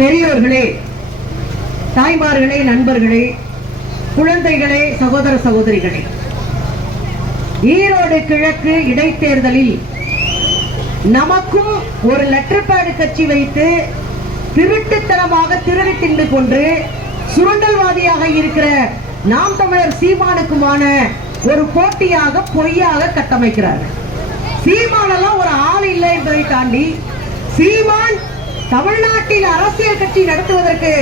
பெரியோர்களே, தாய்மார்களே, நண்பர்களே, குழந்தைகளே, சகோதர சகோதரிகளே, ஈரோடு கிழக்கு இடைத்தேர்தலில் நமக்கும் ஒரு லெட்டர் பேடு கட்சி வைத்து திருட்டுத்தனமாக திருடி தின்று கொண்டு சுரண்டல்வாதியாக இருக்கிற நாம் தமிழர் சீமானுக்குமான ஒரு போட்டியாக பொய்யாக கட்டமைக்கிறார்கள். சீமானெல்லாம் ஒரு ஆள் இல்லை என்பதை தாண்டி சீமான் தமிழ்நாட்டில் அரசியல் கட்சி நடத்துவதற்கு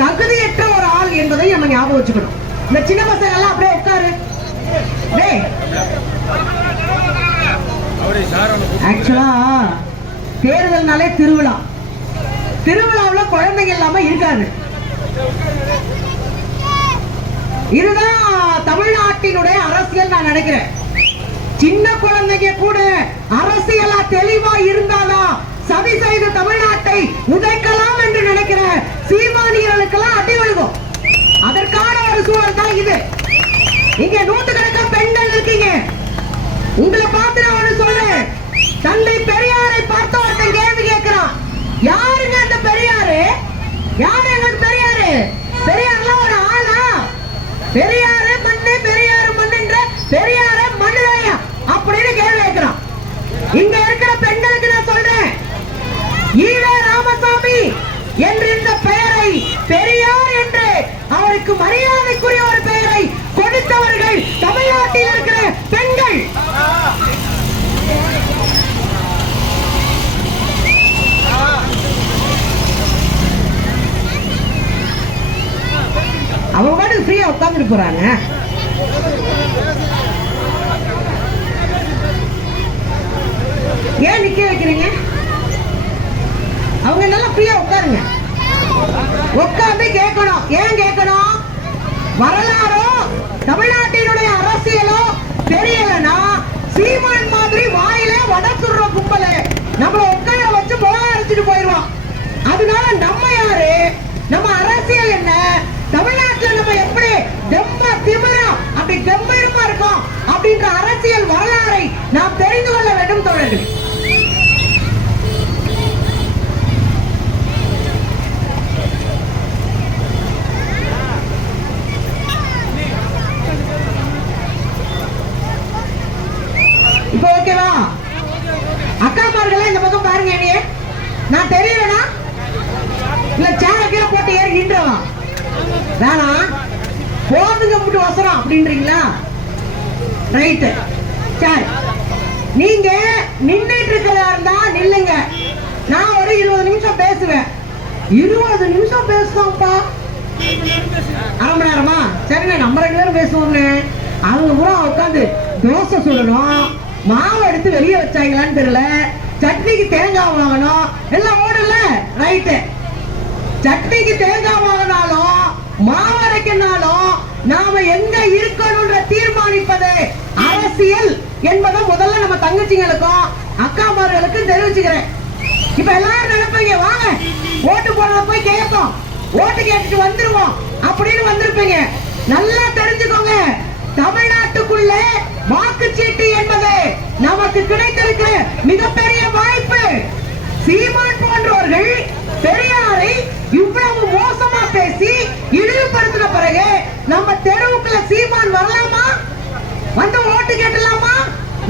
தகுதியற்ற ஒரு ஆள் என்பதை நம்ம ஞாபகம் வச்சுக்கணும். இந்த சின்ன பசங்க எல்லாம் அப்படியே உட்காரு. ஆக்சுவலா தேர்தல்னாலே திருவிழா, திருவிழாவில் குழந்தைங்க இல்லாம இருக்காது. இதுதான் தமிழ்நாட்டினுடைய அரசியல் நான் நினைக்கிறேன். சின்ன குழந்தைங்க கூட அரசியலா தெளிவா இருந்தாதான் சதி செய்து தமிழ்நாட்டை உதைக்கலாம் என்று நினைக்கிற சீமானியர்களுக்கெல்லாம் அடி விழுகும். அதற்கான ஒரு சூழல் தான் இது. இங்க நூற்றுக்கணக்கான பெண்கள் இருக்கீங்க. உங்களை பார்த்து நான் ஒண்ணு சொல்றேன். தந்தை பெரியாரை பார்த்து ஒருத்தன் கேள்வி கேட்கிறான். யாருங்க அந்த பெரியாரு? யாரு எங்களுக்கு பெரியாரு? பெரியார்லாம் ஒரு ஆளா? பெரியாரு மண்ணு, பெரியாரு மண்ணுன்ற பெரியார மண்ணுதாயா அப்படின்னு கேள்வி கேட்கிறான். இங்க இருக்கிற பெண்களுக்கு நான் சொல்றேன், ஈவே ராமசாமி என்று இந்த பெயரை பெரியார் என்று அவருக்கு மரியாதைக்குரிய ஒரு பெயரை கொடுத்தவர்கள் தமிழ்நாட்டில் இருக்கிற பெண்கள். அவங்க பாட்டு ஃப்ரீயா உட்கார்ந்துட்டு போறாங்க. ஏன் நிக்க வைக்கிறீங்க? அவங்க நல்லா ஃப்ரீயா உட்காருங்க. உட்கார்ந்து கேட்கணும். ஏன் கேட்கணும்? வரலாறோ தமிழ்நாட்டினுடைய அரசியலோ தெரியலனா சீமான் மாதிரி வாயில வட சுடுற கும்பல நம்மள உட்கார வச்சு முகம் அரைச்சிட்டு போயிடுவோம். அதனால நம்ம யாரு, நம்ம அரசியல் என்ன, தமிழ்நாட்டில் நம்ம எப்படி தெம்பா திமிரா அப்படி கம்பீரமா இருக்கும் அப்படின்ற அரசியல் வரலாறை நாம் தெரிந்து கொள்ள வேண்டும் தோழர்கள். இப்போ ஓகேவா? அக்காமார்களே இந்த பக்கம் பாருங்க. என்னையே நான் தெரியலனா இல்ல சேர கீழே போட்டு ஏறி நின்றவா வேணா போதுங்க போட்டு வசரம் அப்படின்றீங்களா? ரைட்டு. சரி, நீங்க நின்றுட்டு இருக்கிறதா இருந்தா நில்லுங்க. நான் ஒரு 20 நிமிஷம் பேசுவேன். 20 நிமிஷம் பேசுவோம்ப்பா. அரை மணி நேரமா? சரிண்ணே, நம்ம 2 பேரும் பேசுவோம்னு. அவங்க பூரா உட்காந்து தோசை சுடணும், மாவு எடுத்து வெளியே வச்சாங்களான்னு தெரியல, சட்னிக்கு தேங்காய் வாங்கணும், எல்லாம் ஓடல. ரைட்டு. சட்னிக்கு தேங்காய் வாங்கினாலும் மாவு அரைக்கினாலும் நாம எங்க இருக்கணும்ன்ற தீர்மானிப்பது அரசியல் என்பதை முதல்ல நம்ம தங்கச்சிங்களுக்கும் அக்காமார்களுக்கும் தெரிவிச்சுக்கிறேன். இப்ப எல்லாரும் நினைப்பீங்க, வாங்க ஓட்டு போடுறத போய் கேட்போம், ஓட்டு கேட்டுட்டு வந்துருவோம் அப்படின்னு வந்திருப்பீங்க. நல்லா தெரிஞ்சுக்கோங்க, தமிழ்நாட்டுக்குள்ள வாக்குச்சீட்டு என்பது நமக்கு கிடைத்திருக்கிற மிகப்பெரிய வாய்ப்பு. சீமான் போன்றவர்கள் பெரியாரை இவ்வளவு மோசமா பேசி இழிவுபடுத்தின பிறகு நம்ம தெருவுக்குள்ள சீமான் வரலாமா? வந்து ஓட்டு கேட்டலாமா?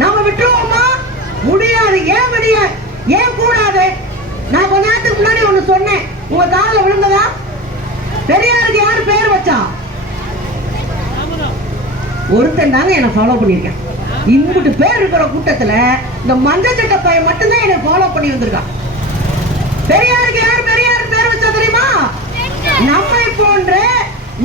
நாம விட்டுருவோமா? முடியாது. ஏன் முடியாது? ஏன் கூடாது? நான் கொஞ்ச நேரத்துக்கு முன்னாடி ஒண்ணு சொன்னேன், உங்க காதுல விழுந்ததா? பெரியாருக்கு யாரு பேர் வச்சா? ஒருத்தன் தாங்க என்ன ஃபாலோ பண்ணிருக்கேன். இங்கிட்டு பேர் இருக்கிற கூட்டத்துல இந்த மஞ்சள் சட்டை பையன் மட்டும்தான் என்ன ஃபாலோ பண்ணி வந்திருக்கான். பெரியாருக்கு யார் பெரியார் பேர் வச்சா தெரியுமா? நம்மை போன்ற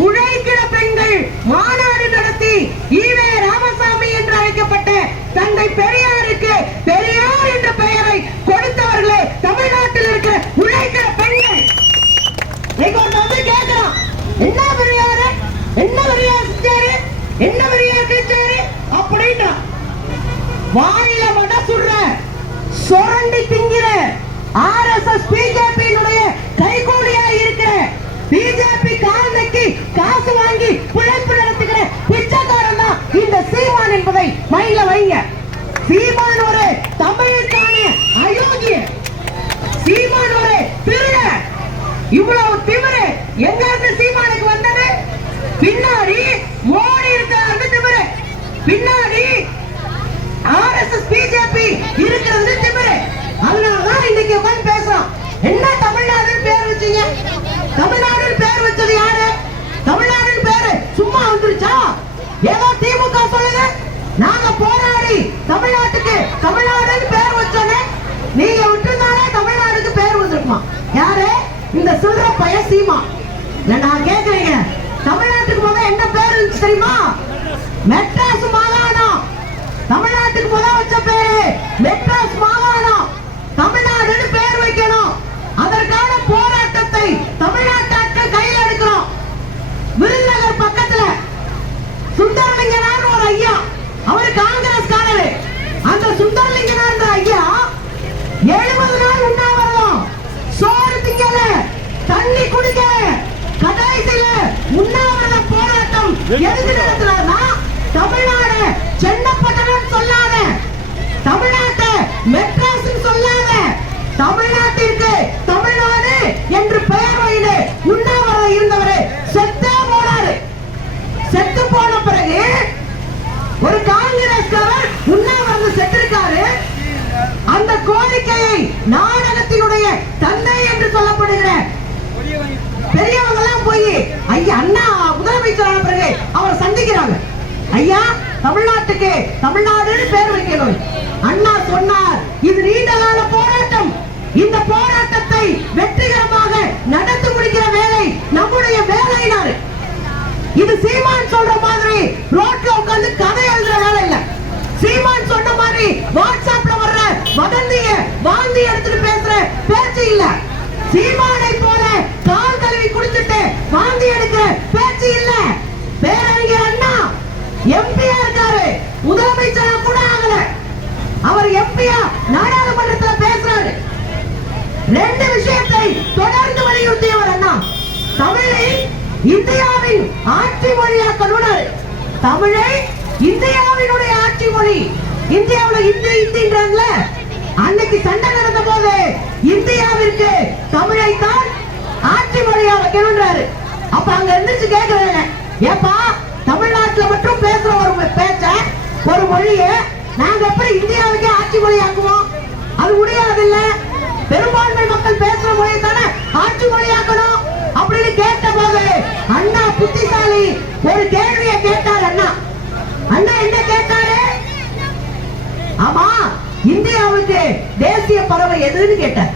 உழைக்கிற பெண்கள் மாநாடு நடத்தி ஈவே ராமசாமி என்று அழைக்கப்பட்ட தந்தை பெரியாருக்கு பெரியார் என்ற பெயரை கொடுத்தவர்களே தமிழ்நாட்டில் இருக்கிற உழைக்கிற பெண்கள். வந்து கேட்கிறான், என்ன பெரியாரு, என்ன பெரியார் செஞ்சாரு, என்ன பெரியார் செஞ்சாரு அப்படின்னா வாயில வட சுடுற சுரண்டி திங்கிற RSS பிஜேபியினுடைய கைகூலியா இருக்கிற பிஜேபி காரனுக்கு காசு வாங்கி பிழைப்பு நடத்துகிற பிச்சைக்காரன் தான் இந்த சீமான் என்பதை மைண்ட்ல வைங்க. சீமான் ஒரு தமிழுக்கான அயோக்கிய, சீமான் ஒரு திருட. இவ்வளவு திமிரு எங்க இருந்து சீமானுக்கு வந்தது? பின்னாடி மோடி இருக்காரு திமிரு, பின்னாடி RSS பிஜேபி இருக்கிறது திமிரு. அதனாலதான் இன்னைக்கு உட்கார்ந்து பேசுறோம். என்ன தமிழ்நாடுன்னு பேர் வச்சீங்க? தமிழ்நாடுன்னு பேர் வச்சது யாரு? தமிழ்நாடுன்னு பேரு சும்மா வந்துருச்சா? ஏதோ திமுக சொல்லுது நாங்க போராடி தமிழ்நாட்டுக்கு தமிழ்நாடுன்னு பேர் வச்சோன்னு. நீங்க விட்டுருந்தாலே தமிழ்நாடுக்கு பேர் வந்திருக்குமா? யாரு? இந்த சில்ற பைய சீமா. நான் கேக்குறீங்க, தமிழ்நாட்டுக்கு முதல்ல என்ன பேர் இருந்துச்சு தெரியுமா? மெட்ராஸ் மாகாணம். தமிழ்நாட்டுக்கு முதல்ல வச்ச பேரு மெட்ராஸ் மாகாணம். தமிழ்நாடுன்னு பேர் வைக்கணும். அதற்கான போராட்டத்தை தமிழ்நாட்டாட்கள் கையில் எடுக்கிறோம். விருதுநகர் பக்கத்துல சுந்தரலிங்கனார் ஒரு ஐயா, அவர் காங்கிரஸ்காரரு. அந்த சுந்தரலிங்கனார் ஐயா 70 நாள் உண்ணாவிரதம், சோறு திங்கல, தண்ணி குடிக்கல, கடைசியில உண்ணாவிரத போராட்டம் எதுக்கு நடத்துறாருன்னா, தமிழ்நாடு சென்னப்பட்டணம் சொல்லாத, தமிழ்நாட்டை மெட்ராஸ் சொல்லாத, தமிழ்நாட்டிற்கு தமிழ்நாடு என்று பெயர் வைத்து உண்ணாவிரதம் இருந்தவரு செத்தே போனாரு. செத்து போன பிறகு ஒரு காங்கிரஸ்காரர் உண்ணாவிரதம் செத்திருக்காரு. அந்த கோரிக்கையை நாடகத்தினுடைய தந்தை என்று சொல்லப்படுகிற பெரியவங்க எல்லாம் போய் ஐயா அண்ணா முதலமைச்சரான பிறகு அவரை சந்திக்கிறாங்க. ஐயா, தமிழ்நாட்டுக்கு தமிழ்நாடுன்னு பேர் வைக்கணும். அண்ணா சொன்னார், இது நீண்ட கால போராட்டம். இந்த போராட்டத்தை வெற்றிகரமாக நடத்தி முடிக்கிற வேலை நம்முடைய வேலையினாரு. இது சீமான் சொல்ற மாதிரி ரோட்ல உட்கார்ந்து கதை எழுதுற வேலை இல்ல. சீமான் சொன்ன மாதிரி வாட்ஸ்அப்ல வர்ற வதந்திய வாந்தி எடுத்துட்டு பேசுற பேச்சு இல்ல. சீமானை போல கால் கழுவி குடிச்சிட்டு வாந்தி எடுக்கிற பேச்சு இல்ல. பேரறிஞர் அண்ணா எம்பியா இருக்காரு, முதலமைச்சரா கூட ஆகல. அவர் எம்பியா நாடாளுமன்றத்தில் பேசுறாரு. ரெண்டு விஷயத்தை தொடர்ந்து வலியுறுத்தியவர் அண்ணா. தமிழை இந்தியாவின் ஆட்சி மொழியாக்கணும். தமிழை இந்தியாவினுடைய ஆட்சி மொழி. இந்தியாவில் இந்தி இந்தின்றாங்கல, அன்னைக்கு சண்டை நடந்த போது இந்தியாவிற்கு தமிழை தான் ஆட்சி மொழியா வைக்கணும்ன்றாரு. அப்ப அங்க இருந்துச்சு கேட்கிறேன், ஏப்பா தமிழ்நாட்டுல மட்டும் பேசுற ஒரு பேச்ச ஒரு மொழிய நாங்க எப்படி இந்தியாவுக்கே ஆட்சி மொழியாக்குவோம்? அது முடியாது இல்ல. பெரும்பான்மை மக்கள் பேசுற மொழி தானே ஆட்சி மொழியாக்கணும் அப்படின்னு கேட்ட போது அண்ணா புத்திசாலி ஒரு கேள்வியை கேட்டார். அண்ணா அண்ணா என்ன கேட்டாரு? ஆமா, இந்தியாவுக்கு தேசிய பறவை எதுன்னு கேட்டார்.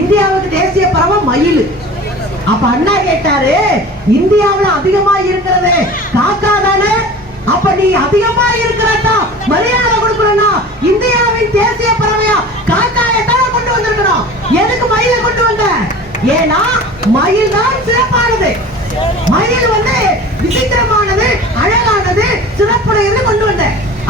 இந்தியாவுக்கு தேசிய பறவை மயில். அப்ப அண்ணா கேட்டாரு, இந்தியாவுல அதிகமா இருக்கிறது காக்கா தானே? அப்ப நீ அதிகமா இருக்கிறதா மரியாதை கொடுக்கணும்னா இந்தியாவின் தேசிய பறவையா காக்காயத்தான் கொண்டு வந்திருக்கணும். எதுக்கு மயிலை கொண்டு வந்த? ஏன்னா மயில் தான் சிறப்பானது. மயில் விசித்திரமானது, அழகானது, சிறப்புடையது கொண்டு வந்த.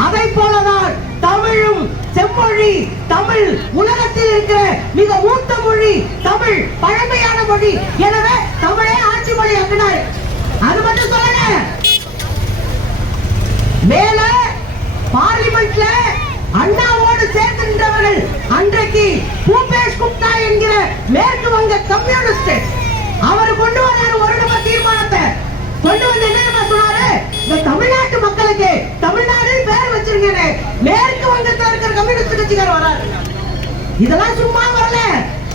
அதை போலதான் தமிழும் செம்மொழி. தமிழ் உலகத்தில் இருக்கிற மிக மூத்த மொழி தமிழ், பழமையான மொழி. எனவே தமிழை ஆட்சி மொழி ஆக்கினார். அது மட்டும் சொல்லல, மேல பார்லிமெண்ட்ல அண்ணாவோடு சேர்ந்து நின்றவர்கள் அன்றைக்கு பூபேஷ் குப்தா என்கிற மேற்கு வங்க கம்யூனிஸ்ட், அவர் கொண்டு வராரு ஒரு நபர் தீர்மானத்தை. கொண்டு வந்து என்ன சொன்னாரு? இந்த தமிழ்நாட்டு மக்களுக்கு தமிழ்நாடு பேர் வச்சிருக்கேன். மேற்கு வங்கத்தில் இருக்கிற கம்யூனிஸ்ட் கட்சிக்காரர் வராரு. இதெல்லாம் சும்மா வரல.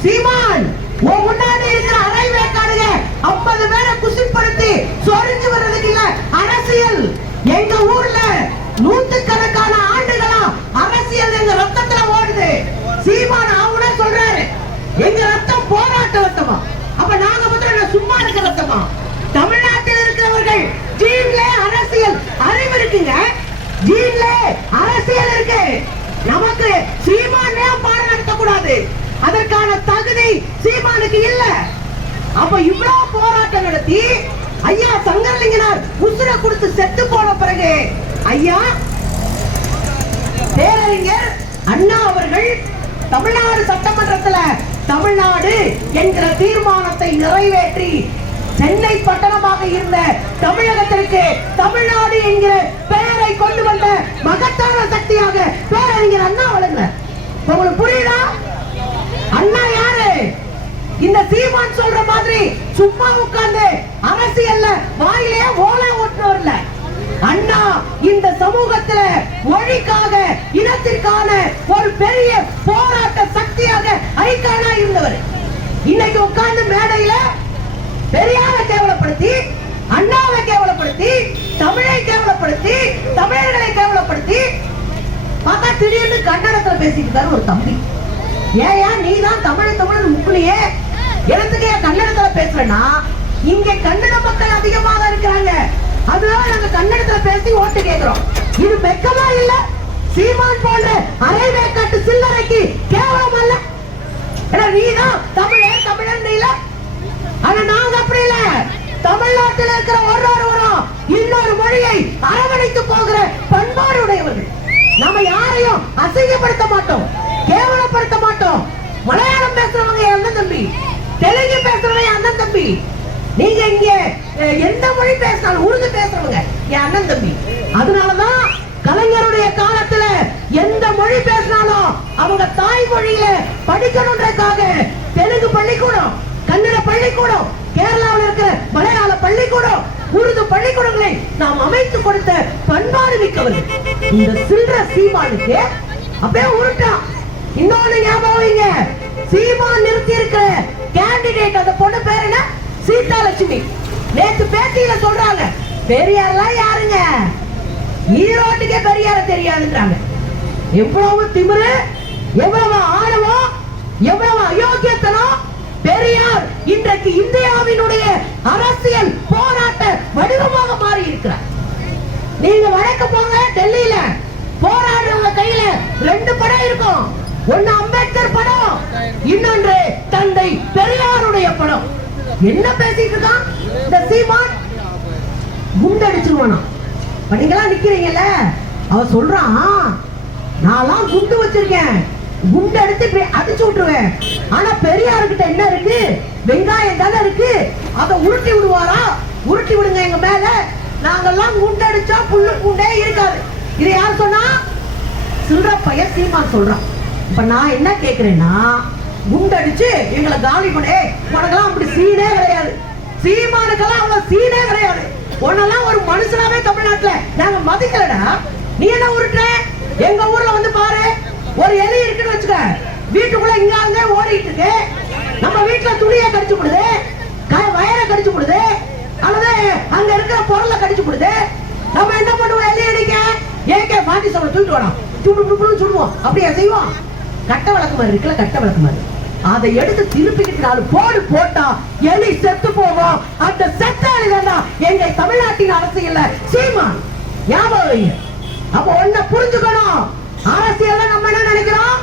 சீமான் முன்னாடி இருக்கிற அரை வேக்காடுங்க 50 பேரை குசிப்படுத்தி சொரிஞ்சு வர்றதுக்கு இல்ல அரசியல். எங்க ஊர்ல நூற்றுக்கணக்கான ஆண்டுகளா அரசியல் எங்க ரத்தத்துல ஓடுது. சீமான் அவனே சொல்றாரு, எங்க ரத்தம் போராட்ட ரத்தமா? அப்ப நாங்க மட்டும் சும்மா இருக்க ரத்தமா? தமிழ்நாட்டில் இருக்கிறவர்கள் ஜீன்ல அரசியல் அறிவு இருக்குங்க, ஜீன்ல அரசியல் இருக்கு. நமக்கு சீமானே பாடம் நடத்த கூடாது, அதற்கான தகுதி சீமானுக்கு இல்ல. அப்ப இவ்வளவு போராட்டம் நடத்தி ஐயா சங்கரலிங்கனார் உசுர கொடுத்து செத்து போன பிறகு ஐயா பேரறிஞர் அண்ணா அவர்கள் தமிழ்நாடு சட்டமன்றத்தில் தமிழ்நாடு என்கிற தீர்மானத்தை நிறைவேற்றி சென்னை பட்டணமாக இருந்த தமிழகத்திற்கு தமிழ்நாடு என்கிற பெயரை கொண்டு வந்த மகத்தான சக்தியாக பேரறிஞர் அண்ணா வழங்கினார். உங்களுக்கு புரியுதா? அண்ணா யாரு? இந்த சீமா சீமான் சொல்ற மாதிரி சும்மா உட்கார்ந்து அரசியல்ல வாயிலே ஓலை ஓட்டுறவர் இல்ல. அண்ணா இந்த சமூகத்துல மொழிக்காக இனத்திற்கான ஒரு பெரிய போராட்ட சக்தியாக ஐகானா இருந்தவர். இன்னைக்கு உட்கார்ந்து மேடையில பெரியாரை கேவலப்படுத்தி, அண்ணாவை கேவலப்படுத்தி, தமிழை கேவலப்படுத்தி, தமிழர்களை கேவலப்படுத்தி பார்த்தா திடீர்னு கன்னடத்துல பேசிட்டு இருக்காரு ஒரு தம்பி. ஏயா நீ தான் தமிழ் முக்குலியே இடத்துக்கு கன்னடத்துல பேசுறேன்னா, இங்க கன்னட மக்கள் அதிகமாக இருக்கிறாங்க, அதனால நாங்க கன்னடத்துல பேசி ஓட்டு கேட்கிறோம். இது வெக்கமா இல்ல? சீமான் போன்ற அரை வேக்காட்டு சில்லறைக்கு கேவலம் அல்ல? நீ தான் தமிழன் இல்ல, ஆனா நாங்க அப்படி இல்ல. தமிழ்நாட்டில் இருக்கிற ஒருவரும் இன்னொரு மொழியை அரவணைத்து போகிற பண்பாடு உடையவர்கள். நம்ம யாரையும் அசிங்கப்படுத்த மாட்டோம், கேவலப்படுத்த மாட்டோம். மலையாளம் பேசுறவங்க அண்ணன் தம்பி, தெலுங்கு பேசுறவங்க அண்ணன் தம்பி. நீங்க இங்க எந்த மொழி பேசினாலும், உருது பேசுறவங்க என் அண்ணன் தம்பி. அதனாலதான் கலைஞருடைய காலத்துல எந்த மொழி பேசினாலும் அவங்க தாய்மொழியில படிக்கணும்ன்றதுக்காக தெலுங்கு பள்ளிக்கூடம், கன்னட பள்ளிக்கூடம், கேரளாவில் இருக்கிற மலையாள பள்ளிக்கூடம், உருது பள்ளிக்கூடங்களை நாம் அமைத்து கொடுத்த பண்பாடு மிக்கவர்கள். இந்த சில்ற சீமானுக்கு அப்படியே உருட்டான். இன்னொன்னு ஞாபகம், சீமான் நிறுத்தி இருக்கிற கேண்டிடேட் அந்த பொண்ணு பேர் என்ன? சீதாலட்சுமி. நேற்று பேட்டியில சொல்றாங்க பெரியாரெல்லாம் யாருங்க, ஈரோட்டுக்கே பெரியார தெரியாதுன்றாங்க. எவ்வளவு திமிரு, எவ்வளவு ஆணவம், எவ்வளவு அயோக்கியத்தனம். பெரியார் இன்றைக்கு இந்தியாவினுடைய அரசியல் போராட்ட வடிவமாக மாறி இருக்கிறார். நீங்க வழக்கு போங்க, டெல்லியில போராடுறவங்க கையில 2 படம் இருக்கும். ஒன்னு அம்பேத்கர் படம், இன்னொன்று தந்தை பெரியாருடைய படம். என்ன பேசிட்டு இருக்கான் இந்த சீமான்? குண்டடிச்சிருவானா? நீங்களா நிக்கிறீங்கல்ல, அவ சொல்றான் நான் குண்டு வச்சிருக்கேன், குண்டு எடுத்து அடிச்சு விட்டுருவேன். ஆனா பெரியார்கிட்ட என்ன இருக்கு? வெங்காயம் தானே இருக்கு, அதை உருட்டி விடுவாரா? உருட்டி விடுங்க எங்க மேல, நாங்கெல்லாம் குண்டு அடிச்சா புல்லு பூண்டே இருக்காது. இது யார் சொன்னா? சில்ற பையன் சீமான் சொல்றான். இப்ப நான் என்ன கேக்குறேன்னா, குண்டடிச்சு எங்களை காலி பண்ண, உனக்கெல்லாம் அப்படி சீனே கிடையாது. சீமானுக்கெல்லாம் அவ்வளவு சீனே கிடையாது. உன்னெல்லாம் ஒரு மனுஷனாவே தமிழ்நாட்டுல நாங்க மதிக்கலடா. நீ என்ன உருட்டுற? எங்க ஊர்ல வந்து பாரு, ஒரு எலி இருக்குன்னு வச்சுக்க, வீட்டுக்குள்ள இங்க அங்க ஓடிட்டு இருக்கு. நம்ம வீட்டுல துணியை கடிச்சு விடுது, வயரை கடிச்சு விடுது, அல்லது அங்க இருக்கிற பொருளை கடிச்சு விடுது. நம்ம என்ன பண்ணுவோம்? எலி அடிக்க AK-47 தூக்கிட்டு வரோம், சுடுவோம். அப்படியே செய்வோம். கட்ட விளக்கு மாதிரி இருக்குல்ல, கட்ட விளக்கு மாதிரி, அதை எடுத்து திருப்பிக்கிட்டு 4 போடு போட்டா எலி செத்து போவோம். அந்த செத்த எலிதான் எங்க தமிழ்நாட்டின் அரசியல்ல சீமான். ஞாபகம். அப்ப ஒன்ன புரிஞ்சுக்கணும், அரசியல்ல நம்ம என்ன நினைக்கிறோம்?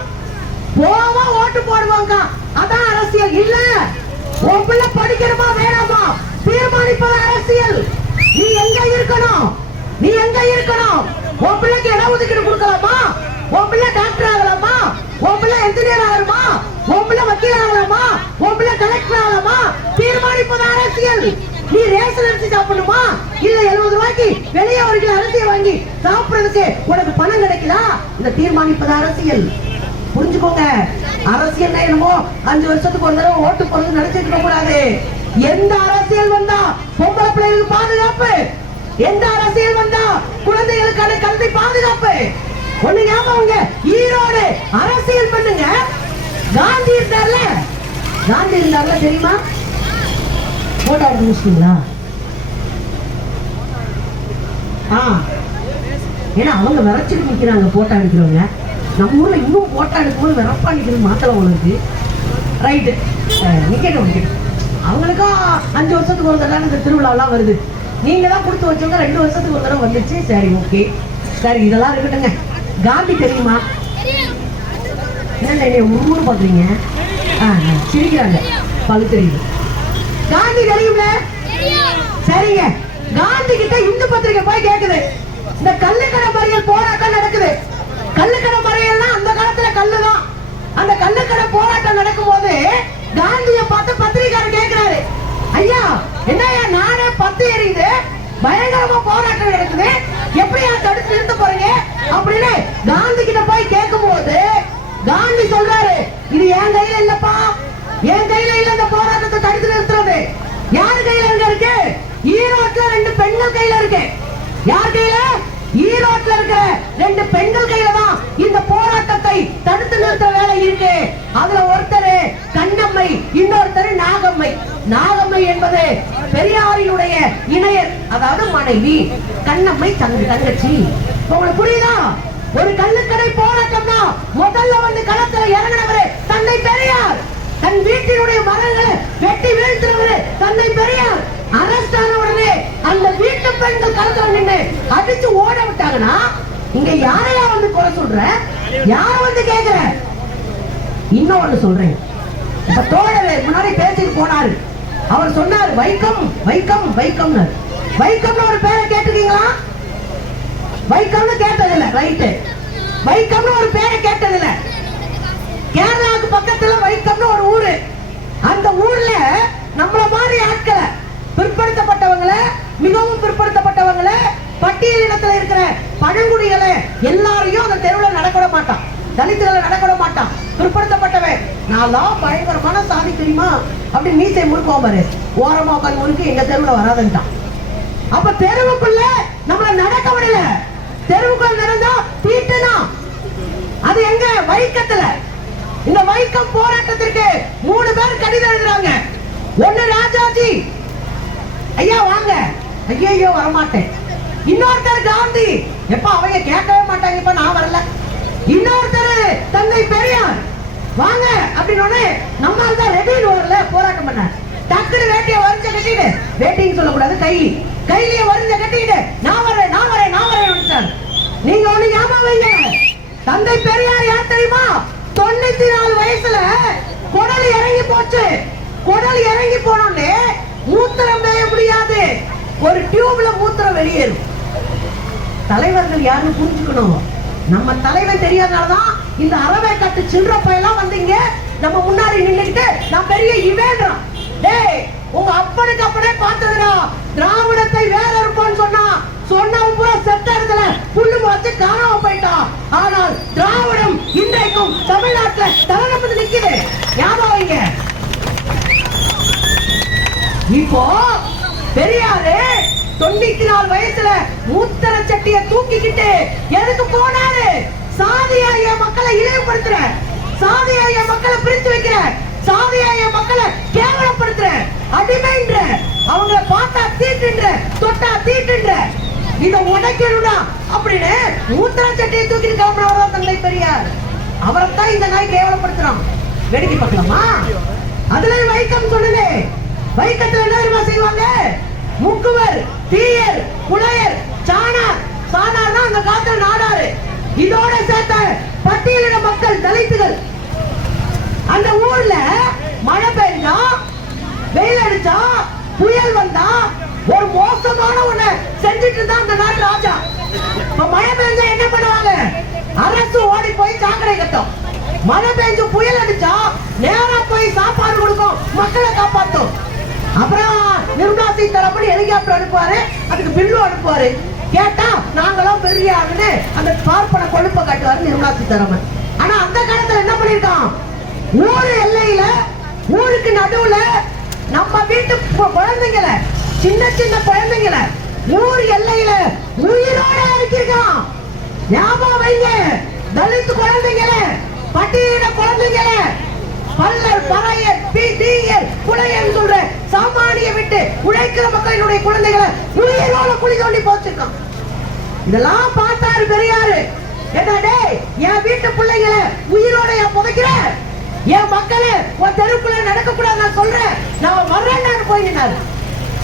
போவோம், ஓட்டு போடுவாங்க, அதான் அரசியல் இல்ல. உன் பிள்ளை படிக்கணுமா வேணாமா தீர்மானிப்பது அரசியல். நீ எங்க இருக்கணும்? நீ எங்க இருக்கணும்? உன் பிள்ளைக்கு இட ஒதுக்கீடு கொடுக்கலாமா? உன் பிள்ளை டாக்டர் ஆகலாமா? உன் பிள்ளை என்ஜினியர் ஆகலாமா? உன் பிள்ளை வக்கீல் ஆகலாமா? உன் பிள்ளை கலெக்டர் ஆகலாமா? தீர்மானிப்பது அரசியல். நீ ரேஷன் அரிசி சாப்பிடணுமா? இல்ல 70 ரூபாய்க்கு வெளியே 1 கிலோ அரிசியை வாங்கி சாப்பிடுறதுக்கு உனக்கு பணம் கிடைக்குதா? இந்த தீர்மானிப்பது அரசியல். புரிஞ்சுக்கோங்க. அரசியல் என்னமோ 5 வருஷத்துக்கு ஒரு தடவை ஓட்டு போறது நினைச்சிட்டு கூடாது. எந்த அரசியல் வந்தா பொம்பளை பிள்ளைகளுக்கு பாதுகாப்பு, எந்த அரசியல் வந்தா குழந்தைகளுக்கான கல்வி பாதுகாப்பு. ஒண்ணு ஞாபகம், ஈரோடு அரசியல் பண்ணுங்க. காந்தி இருந்தார்ல, காந்தி இருந்தார்ல தெரியுமா? போட்டோ எடுத்து முடிச்சிட்டீங்களா? ஏன்னா அவங்க விரைச்சிட்டு நிக்கிறாங்க போட்டோ எடுக்கிறவங்க. நம்ம ஊர்ல இன்னும் போட்டோ எடுக்கும்போது விரப்பா நிக்கிறது மாத்தலாம் உங்களுக்கு. ரைட்டு, நிக்கட்டும். அவங்களுக்கும் 5 வருஷத்துக்கு ஒரு தடவை இந்த திருவிழாலாம் வருது. நீங்க தான் கொடுத்து வச்சவங்க 2 வருஷத்துக்கு ஒரு தடவை வந்துச்சு. சரி, ஓகே, சரி, இதெல்லாம் இருக்கட்டுங்க. காந்தி தெரியுமா? என்ன ஊர் பாக்குறீங்க? சிரிக்கிறாங்க, பழு தெரியுது. காந்தி தெரியும்ல? சரிங்க. காந்தி கிட்ட இந்து பத்திரிகை போய் கேக்குது, இந்த கள்ளுக்கடை மறியல் போராட்டம் நடக்குது. கள்ளுக்கடை மறியல்னா அந்த காலத்துல கல்லுதான். அந்த கள்ளுக்கடை போராட்டம் நடக்கும் போது காந்திய பார்த்து பத்திரிகாரர் கேட்கிறாரு, ஐயா என்னையா நானே 10 எரியுது, பயங்கரமா போராட்டம் நடக்குது, எப்படி தடுத்து நிறுத்த போறீங்க அப்படின்னு காந்தி கிட்ட போய் கேட்கும் போது காந்தி சொல்றாரு, இது என் கையில இல்லப்பா, என் கையில இல்ல இந்த போராட்டத்தை தடுத்து நிறுத்துறது யாரு கையில இருக்கு? ஈரோட்ல 2 பெண்கள் கையில இருக்கு. யார் கையில? ஈரோட்ல இருக்கிற 2 பெண்கள் கையில தான் இந்த போராட்டத்தை தடுத்து நிறுத்த வேலை இருக்கு. அதுல ஒருத்தர் கண்ணம்மை, இன்னொருத்தர் நாகம்மை. நாகம்மை என்பது பெரியாரினுடைய இணையர், அதாவது மனைவி. கண்ணம்மை தங்கச்சி. உங்களுக்கு புரியுதா? ஒரு கள்ளுக்கடை போராட்டம் தான் முதல்ல வந்து களத்துல இறங்கினவரு தந்தை பெரியார். தன் வீட்டினுடைய மரங்களை வெட்டி வீழ்த்தினவரு தந்தை பெரியார். அரஸ்ட் ஆன உடனே அந்த வீட்டு பெண்கள் களத்துல நின்று அடிச்சு ஓட விட்டாங்கன்னா இங்க யாரையா வந்து குறை சொல்ற? யார வந்து கேக்குற? இன்னொன்னு சொல்றேன். இப்ப தோழர் முன்னாடி பேசிட்டு போனாரு. அவர் சொன்னார் வைக்கம் வைக்கம் வைக்கம். வைக்கம்னு ஒரு பேரை கேட்டிருக்கீங்களா? வைக்கம்னு கேட்டதில்லை. ரைட்டு. வைக்கம்னு ஒரு பேரை கேட்டதில்லை. கேரளாவுக்கு பக்கத்துல வைக்கம்னு ஒரு ஊரு. அந்த ஊர்ல நம்மள மாதிரி ஆட்களை, பிற்படுத்தப்பட்டவங்களை, மிகவும் பிற்படுத்தப்பட்டவங்களை, பட்டியலினத்துல இருக்கிற பழங்குடிகளை எல்லாரையும் அந்த தெருவில் நடக்க மாட்டான். தலித்துகளை நடக்க மாட்டான். பிற்படுத்தப்பட்டவன் நான் பயங்கரமான சாதி தெரியுமா அப்படி மீசை முறுக்குவோம் பாரு, ஓரமா உட்காந்து முறுக்கு எங்க தெருவில் வராதுன்ட்டான். அப்ப தெருவுக்குள்ள நம்மள நடக்க விடல. தெருவுக்குள்ள நடந்தா தீட்டுனா அது எங்க? வைக்கத்துல. இந்த வைக்கம் போராட்டத்திற்கு 3 பேர் கடிதம் எழுதுறாங்க. ஒண்ணு ராஜாஜி, ஐயா வாங்க. ஐயோ வரமாட்டேன். இன்னொருத்தர் காந்தி, எப்ப அவங்க கேட்கவே மாட்டாங்க, இப்ப நான் வரல. இன்னொருத்தர் தந்தை பெரியார், வாங்க அப்படின்னு நம்மால் தான் ரெடின்னு வரல, போராட்டம் பண்ண. டக்குனு வேட்டிய வரிஞ்ச கட்டிட்டு, வேட்டின்னு சொல்லக்கூடாது, கையிலேயே வரிஞ்ச கட்டிட்டு நான் வரேன் நான் வரேன் நான் வரேன். நீங்க ஒண்ணு ஞாபகம் வைங்க, தந்தை பெரியார் யார் தெரியுமா? 94 வயசுல குடல் இறங்கி போச்சு. குடல் இறங்கி போனோடனே மூத்திரம் மேய முடியாது, ஒரு டியூப்ல மூத்திரம் வெளியேறும். தலைவர்கள் யாருன்னு புரிஞ்சுக்கணும். நம்ம தலைவன் தெரியாதனாலதான் இந்த அறவை கட்டு சில்றப்ப எல்லாம் வந்தீங்க நம்ம முன்னாடி நின்னுக்கிட்டு நான் பெரிய இவேன்றான். டேய், உங்க அப்பனுக்கு அப்பனே பார்த்ததுடா, திராவிடத்தை வேற இருப்பான்னு சொன்னவன் பூரா செத்த இடத்துல புல்லு முளைச்சு காணாம போயிட்டான். ஆனால் திராவிடம் இன்றைக்கும் தமிழ்நாட்டுல தலைநம்பது நிக்குது. ஞாபகம் வைங்க. இப்போ பெரியாரு 94 வயசுல மூத்தர சட்டிய தூக்கிக்கிட்டு எதுக்கு போனாரு? சாதியாய மக்களை இழிவுபடுத்துற, சாதியாய மக்களை பிரித்து வைக்கிற, சாதியாய மக்களை கேவலப்படுத்துற, அடிமைன்ற, அவங்க பார்த்தா தீட்டுன்ற, தொட்டா தீட்டுன்ற, இத உடைக்கணும்னா அப்படின்னு மூத்தர சட்டியை தூக்கிட்டு கிளம்பினவர் தந்தை பெரியார். அவரைத்தான் இந்த நாய் கேவலப்படுத்துறான். வேடிக்கை பார்க்கலாமா? அதுல வைக்கம் சொல்லுது. வைக்கத்துல என்ன தெரியுமா செய்வாங்க? முக்குவர், தீயர், புலையர், சாணார். சாணார்னா அந்த காலத்துல நாடாரு. இதோட சேர்த்த பட்டியலின மக்கள், தலித்துகள். அந்த ஊர்ல மழை பெய்ஞ்சா, வெயில் அடிச்சா, புயல் வந்தா ஒரு மோசமான ஒண்ணு செஞ்சுட்டு இருந்தா அந்த நாட்டு ராஜா. இப்ப மழை பெய்ஞ்சா என்ன பண்ணுவாங்க? அரசு ஓடி போய் சாக்கடை கட்டும். மழை பெஞ்சு புயல் அடிச்சா நேரா போய் சாப்பாடு கொடுக்கும், மக்களை காப்பாத்தும். அப்புறம் நிர்மலா சீதாராமன் ஹெலிகாப்டர் அனுப்புவாரு, அதுக்கு பில்லு அனுப்புவாரு. கேட்டா நாங்களும் பெரிய ஆளுன்னு அந்த பார்ப்பன கொழுப்ப காட்டுவாரு நிர்மலா சீதாராமன். ஆனா அந்த காலத்துல என்ன பண்ணிருக்கான்? ஊரு எல்லையில, ஊருக்கு நடுவுல நம்ம வீட்டு குழந்தைங்களை, சின்ன சின்ன குழந்தைங்களை ஊர் எல்லையில உயிரோட இருக்கிருக்கான். ஞாபகம் வைங்க. தலித் குழந்தைங்களை, பட்டியலின குழந்தைங்களை, பல்லர், பறையர், தீயர், புலையர் சொல்ற சாமானிய விட்டு உழைக்கிற மக்களினுடைய குழந்தைகளை உயிரோட குழி தோண்டி போச்சிருக்கான். இதெல்லாம் பார்த்தாரு பெரியாரு. என்னடே, என் வீட்டு பிள்ளைங்களை உயிரோட புதைக்கிற, என் மக்களை உன் தெருக்குள்ள நடக்க கூடாது நான் சொல்றேன், நான் வர்றேன்னு போயினாரு.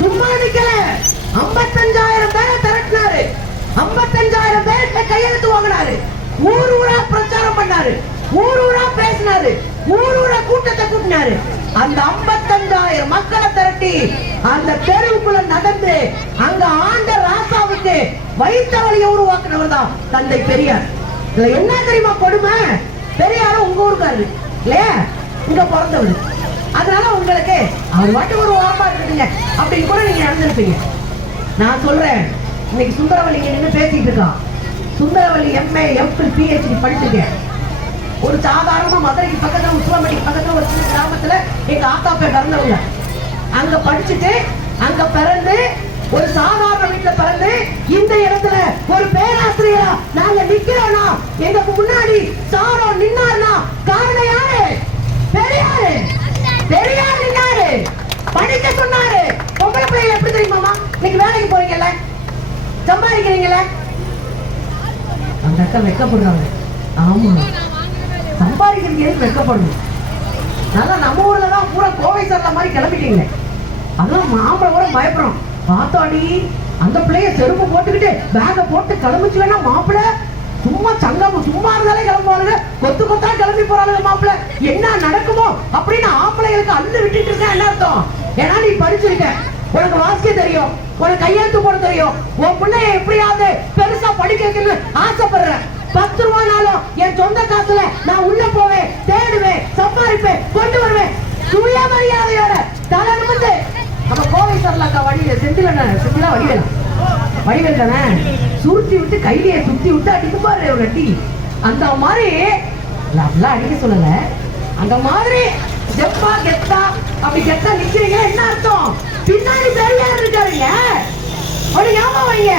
சும்மா நிக்கல, 55,000 பேரை திரட்டினாரு. 55,000 பேர்கிட்ட கையெழுத்து வாங்கினாரு. ஊர் ஊரா பிரச்சாரம் பண்ணாரு, ஊர் ஊரா பேசினாரு, ஊர் ஊரா கூட்டத்தை கூட்டினாரு. அந்த 55,000 மக்களை திரட்டி அந்த தெருவுக்குள்ள நடந்து அங்க ஆண்ட ராசாவுக்கு வைத்த வழியை உருவாக்குனவர் தான் தந்தை பெரியார். இதுல என்ன தெரியுமா கொடுமை? பெரியாரும் உங்க ஊருக்காரு இல்லையா, இங்க பிறந்தவர். அதனால உங்களுக்கு அவர் வாட்டு ஒரு ஓரமா இருக்குதுங்க அப்படின்னு கூட நீங்க நடந்திருப்பீங்க. நான் சொல்றேன், இன்னைக்கு சுந்தரவல்லி நின்று பேசிட்டு இருக்கான். சுந்தரவல்லி MA, MPhil, PhD படிச்சிருக்கேன். ஒரு சாதாரணமா மதுரைக்கு பக்கத்துல, உஸ்லாமணிக்கு பக்கத்துல ஒரு சின்ன கிராமத்துல எங்க ஆத்தா பேர் பிறந்தவங்க. அங்க படிச்சுட்டு அங்க பிறந்து ஒரு சாதாரண வீட்டுல பிறந்து இந்த இடத்துல ஒரு பேராசிரியரா நாங்க நிக்கிறோம்னா எங்களுக்கு முன்னாடி சாரோ நின்னாருன்னா காரணம் யாரு? பெரியாரு. பெரியார் நின்னாரு, படிக்க சொன்னாரு. பொம்பளை பிள்ளைகள் எப்படி தெரியுமாமா? நீங்க வேலைக்கு போறீங்கல்ல, சம்பாதிக்கிறீங்கல்ல, அந்த அக்கா வெக்கப்படுறாங்க. ஆமா, சம்பாதிக்கிறீங்க வெக்கப்படணும். நல்லா நம்ம ஊர்ல தான் பூரா கோவை சரல மாதிரி கிளம்பிட்டீங்களே. அதான் மாம்பழ கூட பயப்படுறோம். பார்த்தாடி அந்த பிள்ளைய செருப்பு போட்டுக்கிட்டு பேக போட்டு கிளம்பிச்சு வேணா மாப்பிள்ள சும்மா சங்கம் சும்மா இருந்தாலே கிளம்புவாங்க. கொத்து கொத்தா கிளம்பி போறாங்க மாப்பிள்ள. என்ன நடக்குமோ அப்படின்னு ஆம்பளைகளுக்கு அள்ளு விட்டுட்டு இருக்கேன். என்ன அர்த்தம்? ஏன்னா நீ படிச்சிருக்க, உனக்கு வாசிக்க தெரியும், உனக்கு கையெழுத்து போட தெரியும். உன் பிள்ளைய எப்படியாவது பெருசா படிக்க வைக்கணும்னு ஆசைப்படுறேன். 10 ரூபாய்னாலும் என் சொந்த காசுல நான் உள்ள போவேன், தேடுவேன், சம்பாதிப்பேன், கொண்டு வருவேன். சுயமரியாதையோட தலை நிமிர்ந்து நம்ம கோவை சரலாக்கா வடியில செந்தில வடிவேல் தானே சுருட்டி விட்டு கையிலேயே சுத்தி விட்டு அடிக்கும் பாரு ஒரு அடி. அந்த மாதிரி அப்படிலாம் அடிக்க சொல்லல, அந்த மாதிரி ஜெப்பா கெத்தா அப்படி கெத்தா நிக்கிறீங்க. என்ன அர்த்தம்? பின்னாடி பெரியார் இருக்காருங்க. ஒரு ஞாபகம் வைங்க,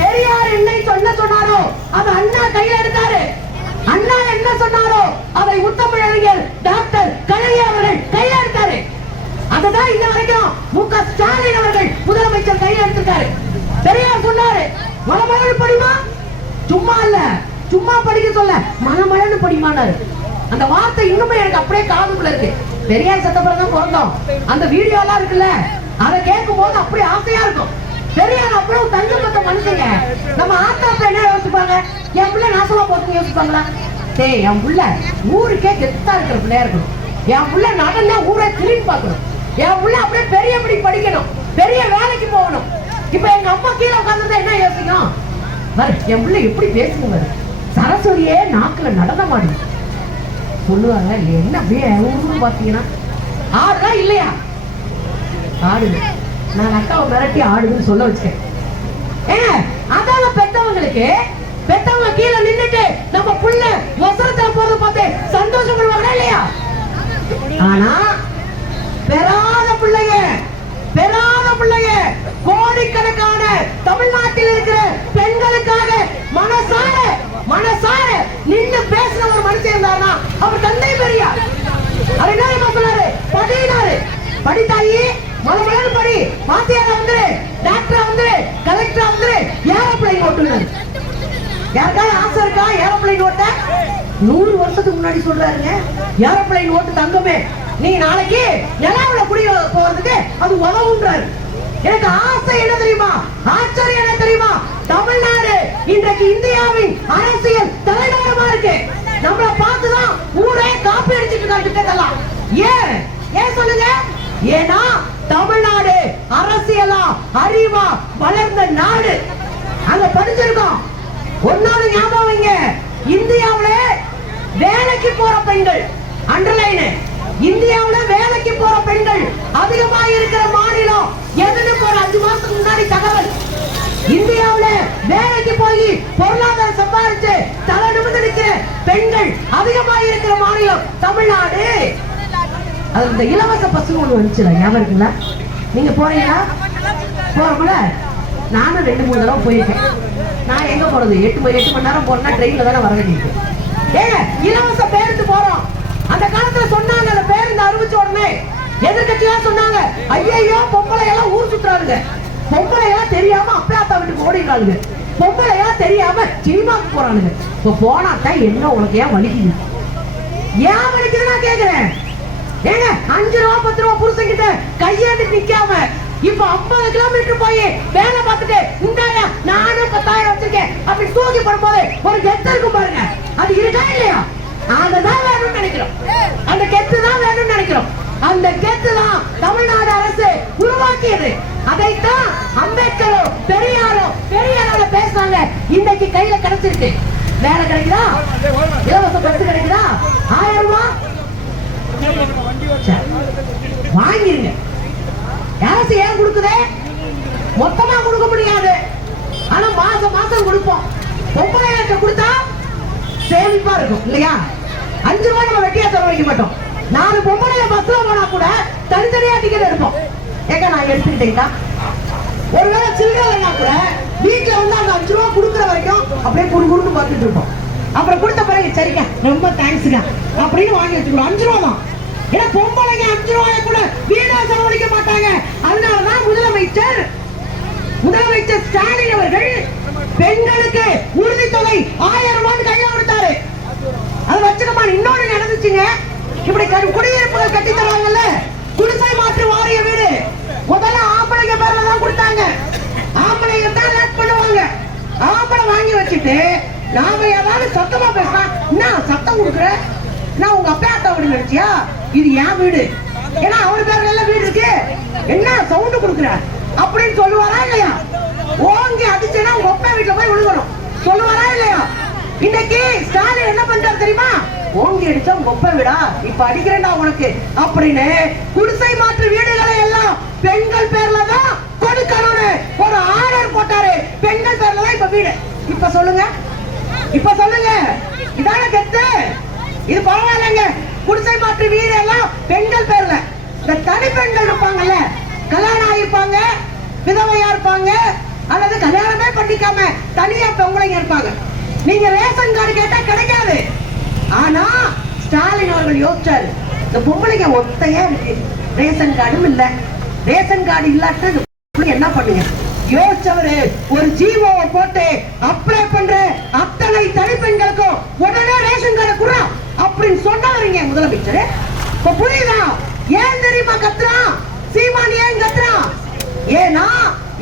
பெரியார் என்னை சொன்னாரோ அது அண்ணா கையில எடுத்தாரு. அண்ணா என்ன சொன்னாரோ அதை முத்தமிழறிஞர் டாக்டர் கலைஞர் அவர்கள் கையில எடுத்தாரு. அததான் இந்த வரைக்கும் மு.க. ஸ்டாலின் அவர்கள் முதலமைச்சர் கையில எடுத்திருக்காரு. பெரியார் சொன்னாரு, மலமலன்னு படிமா, சும்மா இல்ல, சும்மா படிக்க சொல்ல மலமலன்னு படிமானாரு. அந்த வார்த்தை இன்னுமே எனக்கு அப்படியே காதுக்குள்ள இருக்கு. பெரியார் சத்தப்பறம் தான் பிறந்தோம். அந்த வீடியோ எல்லாம் இருக்குல்ல, அதை கேட்கும் போது அப்படியே ஆசையா இருக்கும். பெரியார் அவ்வளவு தங்கப்பட்ட மனுஷங்க. நம்ம ஆத்தாப்ப என்ன யோசிப்பாங்க? என் பிள்ளை நாசமா போட்டு யோசிப்பாங்களா? டேய், என் பிள்ளை ஊருக்கே கெத்தா இருக்கிற பிள்ளையா இருக்கணும். என் பிள்ளை நடந்தா ஊரை திரும்பி பார்க்கணும். என் பிள்ளை அப்படியே பெரியபடி படிக்கணும், பெரிய வேலைக்கு போகணும். இப்ப எங்க அம்மா கீழே உட்கார்ந்து என்ன யோசிக்கும்? என் பிள்ளை எப்படி பேசுங்க, சரஸ்வதியே நாக்குல நடனமாடி சொல்லுவாங்க. என்ன அப்படியே ஊருன்னு பாத்தீங்கன்னா ஆடுதா இல்லையா? ஆடுது. நான் அக்காவை மிரட்டி ஆடுதுன்னு சொல்ல வச்சேன். அதான பெத்தவங்களுக்கு. பெத்தவங்க கீழே நின்னுட்டு நம்ம புள்ள வசரத்துல போறது பார்த்து சந்தோஷம் பண்ணுவாங்களா இல்லையா? ஆனா பெறாத பிள்ளைங்க கோடிக்கணக்கான தமிழ்நாட்டில் இருக்கிற பெண்களுக்காக மனசார நின்னு பேசுற ஒரு மனுஷன் இருந்தாருன்னா அவர் தந்தை பெரியார். அவர் என்ன சொன்னாரு? படினாரு. படித்தாயி மலமலன்னு படி, வாத்தியாரா வந்துரு, டாக்டரா வந்துரு, கலெக்டரா வந்துரு, ஏரோப்ளைன் ஓட்டுனர். யாருக்காவது ஆசை இருக்கா ஏரோப்ளைன் ஓட்ட? 100 வருஷத்துக்கு முன்னாடி சொல்றாருங்க, ஏரோப்ளைன் ஓட்டு தங்கமே, நீ நாளைக்கு நிலாவுல குடி போறதுக்கு அது உதவுன்றாரு. எனக்கு ஆசை என்ன தெரியுமா? ஆச்சரியம் என்ன தெரியுமா? தமிழ்நாடு இன்றைக்கு இந்தியாவின் அரசியல் தலைநகரமா இருக்கு. நம்மள பார்த்துதான் ஊரே காப்பி அடிச்சுட்டு இருக்காங்க. ஏன் சொல்லுங்க? ஏன்னா தமிழ்நாடு அரசியலா அறிவா வளர்ந்த நாடு. அங்க படிச்சிருக்கோம். ஒன்னாவது ஞாபகம் வைங்க, இந்தியாவுல வேலைக்கு போற பெண்கள், அண்டர்லைன், இந்தியாவுல வேலைக்கு போற பெண்கள் அதிகமா இருக்கிற மாநிலம் எதுன்னு ஒரு 5 மாசத்துக்கு முன்னாடி தகவல். இந்தியாவுல வேலைக்கு போய் பொருளாதாரம் சம்பாதிச்சு தலை நிமிர்ந்து நிற்கிற பெண்கள் அதிகமா இருக்கிற மாநிலம் தமிழ்நாடு. அது இந்த இலவச பஸ் ஒண்ணு வந்துச்சுல, ஞாபகம் இருக்குங்களா? நீங்க போறீங்களா? போறோம்ல. நானும் 2-3 தடவை போயிருக்கேன். நான் எங்க போறது? 8 மணி நேரம் போறேன்னா ட்ரெயின்ல தானே வர வேண்டியது. ஏங்க, இலவச பேருந்து போறோம். அந்த காலத்துல சொன்னாங்க, அந்த பேருந்து அறிவிச்ச உடனே எதிர்கட்சியா சொன்னாங்க, ஐயோ பொம்பளை எல்லாம் ஊர் சுற்றுறாங்க, பொம்பளை எல்லாம் தெரியாம அப்பா வீட்டுக்கு ஓடிடுறாங்க, பொம்பளை எல்லாம் தெரியாம சினிமாக்கு போறானுங்க. இப்ப போனாத்தான் என்ன உனக்கு ஏன் வலிக்குது? ஏன் வலிக்குது நான் கேக்குறேன். ஏங்க, 5 ரூபா 10 ரூபா புருஷங்கிட்ட கையேந்து நிக்காம இப்ப 50 கிலோமீட்டர் போய் வேலை பார்த்துட்டு இந்தாயா நானும் 10,000 வச்சிருக்கேன் அப்படி தூக்கி போடும்போது ஒரு கெத்து இருக்கும் பாருங்க, அது இருக்கா இல்லையா? அதுதான் வேணும்னு நினைக்கிறோம். அந்த கெத்து தான் வேணும்னு நினைக்கிறோம். அந்த கெத்து தான் தமிழ்நாடு அரசு உருவாக்கியது. அதைத்தான் அம்பேத்கரோ பெரியாரோட பேசுறாங்க. இன்னைக்கு கையில கிடைச்சிருக்கு. வேலை கிடைக்குதா? இலவச பஸ் கிடைக்குதா? 1000 ரூபாய் வாங்கிருங்க. அரசு ஏன் கொடுக்குதே? மொத்தமா கொடுக்க முடியாது, ஆனா மாசம் மாசம் கொடுப்போம். 9,000 கொடுத்தா சேமிப்பா இருக்கும் இல்லையா? 5 ரூபாய் நம்ம வெட்டியா தர வைக்க மாட்டோம். 4 பொம்பளை பஸ்ல போனா கூட தனித்தனியா டிக்கெட் எடுப்போம். ஏங்க நான் எடுத்துக்கிட்டேங்கா. ஒருவேளை சில்லறைனா கூட வீட்டுல வந்து அந்த 5 ரூபா கொடுக்குற வரைக்கும் அப்படியே குடுக்குன்னு பார்த்துட்டு இருப்போம். அப்புறம் கொடுத்த பிறகு சரிங்க ரொம்ப தேங்க்ஸுங்க அப்படின்னு வாங்கி வச்சுக்கிறோம். 5 ரூபா தான். ஏன்னா பொம்பளைங்க 5 ரூபாயை கூட வீணா செலவழிக்க மாட்டாங்க. அதனாலதான் முதலமைச்சர் ஸ்டாலின் அவர்கள் பெண்களுக்கு உறுதித்தொகை 1000 ரூபாய் கையில கொடுத்தாரு. அது வச்சுக்கமா. இன்னொன்னு நடந்துச்சுங்க. இப்படி குடியிருப்புகள் கட்டி தராங்கல்ல, குடிசை மாற்று வாரிய வீடு முதல்ல ஆம்பளைங்க பேர்ல தான் கொடுத்தாங்க. ஆம்பளைங்க தான் லேட் பண்ணுவாங்க. ஆம்பளை வாங்கி வச்சுட்டு நாம ஏதாவது சத்தமா பேசலாம், என்ன சத்தம் கொடுக்குற, நான் உங்க அப்பா அத்தா வீடு நினைச்சியா, இது என் வீடு, ஏன்னா அவர் பேர்ல எல்லாம் வீடு இருக்கு, என்ன சவுண்ட் கொடுக்குற அப்படின்னு சொல்லுவாரா இல்லையா? ஓங்கி அடிச்சேன்னா உங்க அப்பா வீட்டுல போய் விழுகணும் சொல்லுவாரா இல்லையா? இன்னைக்கு ஸ்டாலின் என்ன பண்றாரு தெரியுமா? ஓங்கி அடிச்சா உங்க அப்பா வீடா, இப்ப அடிக்கிறேன்டா உனக்கு அப்படின்னு குடிசை மாற்று வீடுகளை எல்லாம் பெண்கள் பேர்ல தான் கொடுக்கணும்னு ஒரு ஆர்டர் போட்டாரு. பெண்கள் பேர்ல தான் இப்ப வீடு. இப்ப சொல்லுங்க, இதான கெத்து? இது பரவாயில்லைங்க. குடிசை மாற்று வீடு எல்லாம் பெண்கள் பேர்ல. இந்த தனி பெண்கள் இருப்பாங்கல்ல, கல்யாணம் ஆகிருப்பாங்க, விதவையா இருப்பாங்க, அல்லது கல்யாணமே பண்ணிக்காம தனியா பொம்பளைங்க இருப்பாங்க. நீங்க ரேஷன் கார்டு கேட்டா கிடைக்காது. ஆனா ஸ்டாலின் அவர்கள் யோசிச்சாரு, இந்த பொம்பளைங்க ஒத்தையா இருக்கு, ரேஷன் கார்டும் இல்ல, ரேஷன் கார்டு இல்லாட்ட என்ன பண்ணுங்க யோசிச்சவரு ஒரு ஜீவோவை போட்டு அப்ளை பண்ற அத்தனை தனி பெண்களுக்கும் உடனே ரேஷன் கார்டு குறா அப்படின்னு சொன்னவருங்க முதலமைச்சர். இப்ப புரியுதா ஏன் தெரியுமா கத்துறான் சீமான்? ஏன் கத்துறான்? ஏன்னா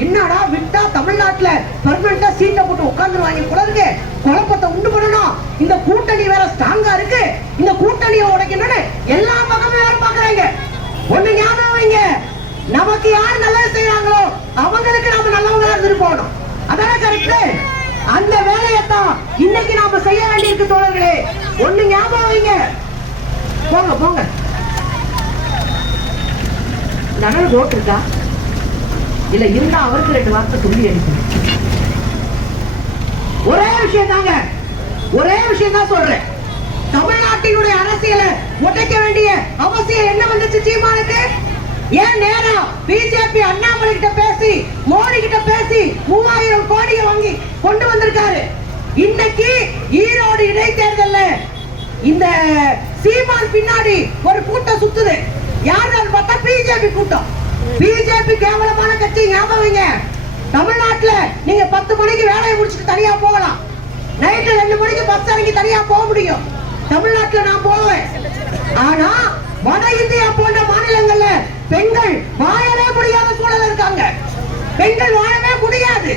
என்னடா விட்டா தமிழ்நாட்டுல பெர்மனண்டா சீட்டை போட்டு உட்கார்ந்துருவாங்க போல இருக்கு, குழப்பத்தை உண்டு பண்ணணும், இந்த கூட்டணி வேற ஸ்ட்ராங்கா இருக்கு, இந்த கூட்டணியை உடைக்கணும்னு எல்லா பக்கமும் வேற பாக்குறாங்க. ஒண்ணு ஞாபகம் வைங்க, நமக்கு யார் நல்லது செய்யறாங்களோ அவங்களுக்கு நாம நல்லவங்களா இருந்து போகணும். அதான கரெக்ட்? அந்த வேலையத்தான் இன்னைக்கு நாம செய்ய வேண்டியிருக்கு தோழர்களே. ஒண்ணு ஞாபகம் வைங்க. போங்க போங்க. நல்ல ரோட் இருக்கா இல்ல இருந்தா அவருக்கு 2 வார்த்தை சொல்லி அனுப்பணும். ஒரே விஷயம் தாங்க, ஒரே விஷயம் தான் சொல்றேன். தமிழ்நாட்டினுடைய அரசியலை உடைக்க வேண்டிய அவசியம் என்ன வந்துச்சு சீமானுக்கு? ஏன் நேரம் பிஜேபி அண்ணாமலை கிட்ட பேசி மோடி கிட்ட பேசி 3000 கோடியை வாங்கி கொண்டு வந்திருக்காரு. இன்னைக்கு ஈரோடு இடைத்தேர்தல்ல இந்த சீமான் பின்னாடி ஒரு கூட்டம் சுத்துது. யாருன்னு பார்த்தா பிஜேபி கூட்டம். பிஜேபி கேவலமான கட்சி. ஞாபகம் வைங்க, தமிழ்நாட்டுல நீங்க 10 மணிக்கு வேலையை முடிச்சுட்டு தனியா போகலாம், நைட்டு 2 மணிக்கு பஸ் இறங்கி தனியா போக முடியும். தமிழ்நாட்டுல நான் போவேன். ஆனா வட இந்தியா போன்ற மாநிலங்கள்ல பெண்கள் வாழவே முடியாத சூழல் இருக்காங்க. பெண்கள் வாழவே முடியாது.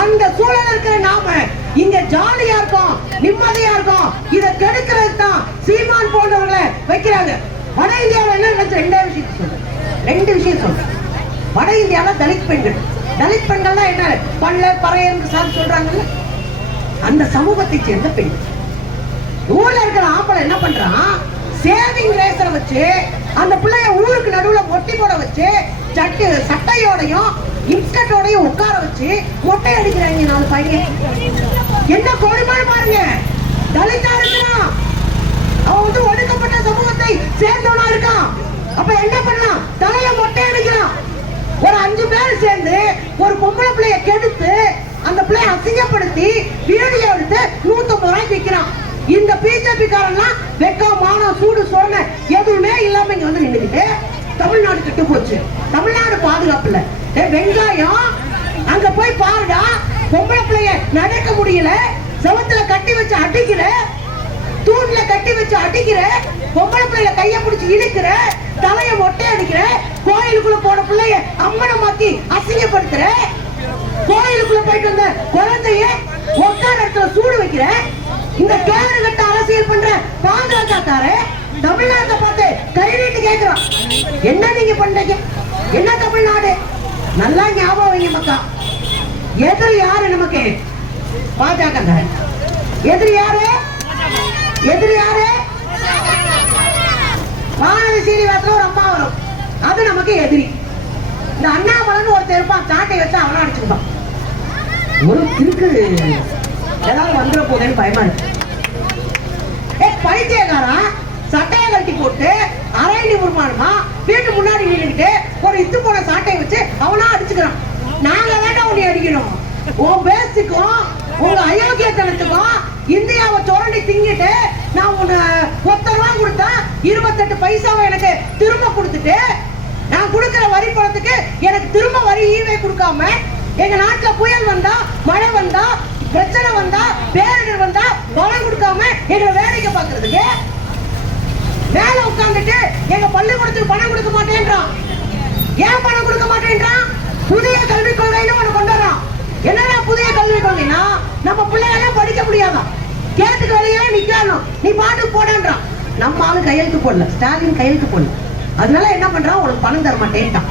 அந்த சூழல் இருக்கிற நாம இங்க ஜாலியா இருக்கோம், நிம்மதியா இருக்கோம். இதை கெடுக்கிறது தான் சீமான் போன்றவர்களை வைக்கிறாங்க. வட இந்தியாவில் என்ன நினைச்ச 2 விஷயம் சொல்றேன். வட இந்தியாவில தலித் பெண்கள் என்ன பல்ல பறையன்னு சார் சொல்றாங்கல்ல, அந்த சமூகத்தை சேர்ந்த பெண்கள். ஊர்ல இருக்கிற ஆம்பளை என்ன பண்றான், சேவிங் ரேசரை வச்சு அந்த பிள்ளைய ஊருக்கு நடுவுல ஒட்டி போட வச்சு சட்டையோடையும் இன்ஸ்கர்ட்டோடையும் உட்கார வச்சு மொட்டை அடிக்கிறாங்க 4 பையன். என்ன கொடுமை பாருங்க. தலிதா இருக்கிறான், அவன் வந்து ஒடுக்கப்பட்ட சமூகத்தை சேர்ந்தவனா இருக்கான். அப்ப என்ன பண்ணலாம், தலைய மொட்டை அடிக்கிறான். ஒரு 5 பேர் சேர்ந்து ஒரு பொம்பளை பிள்ளைய கெடுத்து அந்த பிள்ளைய அசிங்கப்படுத்தி வீடியோ எடுத்து 150 ரூபாய்க்கு விற்கிறான். இந்த பிஜேபி காரன்லாம் வெக்கம் மானம் சூடு சொன்ன எதுவுமே இல்லாம இங்க வந்து நின்றுக்கிட்டு தமிழ்நாடு கெட்டு போச்சு, தமிழ்நாடு பாதுகாப்பு இல்ல. வெங்காயம் அங்க போய் பாருடா, பொம்பளை பிள்ளைய நடக்க முடியல, செவத்துல கட்டி வச்சு அடிக்கிற, தூண்ல கட்டி வச்சு அடிக்கிற, பொம்பளை பிள்ளைய கைய பிடிச்சு இழுக்கிற, தலைய மொட்டை அடிக்கிற, கோயிலுக்குள்ள போன பிள்ளைய அம்மனை மாத்தி அசிங்கப்படுத்துற, கோயிலுக்குள்ள போயிட்டு வந்த குழந்தைய ஒக்கார இடத்துல சூடு வைக்கிற, இந்த கேடு கட்ட அரசியல் பண்ற பாஜகக்கார தமிழ்நாட்டை பார்த்து கை நீட்டு கேட்கிறான், என்ன நீங்க பண்றீங்க, என்ன தமிழ்நாடு? நல்லா ஞாபகம் வைங்க மக்கா. எதிரி யாரு நமக்கு? பாஜக. எதிரி யாரு? வானதி சீனிவாசன் ஒரு அம்மா வரும், அது நமக்கு எதிரி. இந்த அண்ணாமலைன்னு ஒருத்தர் இருப்பான், சாட்டை வச்சு அவனா அடிச்சுக்கிட்டான். ஒரு திருக்கு ஏதாவது வந்துட போதேன்னு பயமா இருக்கு. பைத்தியக்காரா சட்டையை கட்டி போட்டு அரை நிமிடமானுமா வீட்டு முன்னாடி நின்றுட்டு ஒரு இத்து போன சாட்டையை வச்சு அவனா அடிச்சுக்கிறான். நாங்க வேண்டாம் உன்னை அடிக்கணும். உன் பேசுக்கும் உங்க அயோக்கியத்தனத்துக்கும் இந்தியாவை சுரண்டி திங்கிட்டு நான் உன்னை ₹10 கொடுத்தா 28 பைசாவை எனக்கு திரும்ப கொடுத்துட்டு நான் கொடுக்கிற வரி பணத்துக்கு எனக்கு திரும்ப வரி ஈவே கொடுக்காம எங்க நாட்டுல புயல் வந்தா மழை வந்தா பிரச்சனை வந்தா பேரிடர் வந்தா பணம் கொடுக்காம எங்களை வேலைக்கு பாக்குறதுக்கு மேல உட்கார்ந்துட்டு எங்க பள்ளிக்கூடத்துக்கு பணம் கொடுக்க மாட்டேன்றான். ஏன் பணம் கொடுக்க மாட்டேன்றான்? புதிய கல்விக் கொள்கைன்னு ஒண்ணு கொண்டு வரான். என்னன்னா புதிய கல்விக் கொள்கைன்னா நம்ம பிள்ளைகளெல்லாம் படிக்க முடியாதான், கேட்டுக்கு வெளியே நிக்கணும், நீ பாட்டுக்கு போடான்றான். நம்ம ஆளு கையெழுத்து போடல, ஸ்டாலின் கையெழுத்து போடல. அதனால என்ன பண்றான், உனக்கு பணம் தர மாட்டேன்ட்டான்.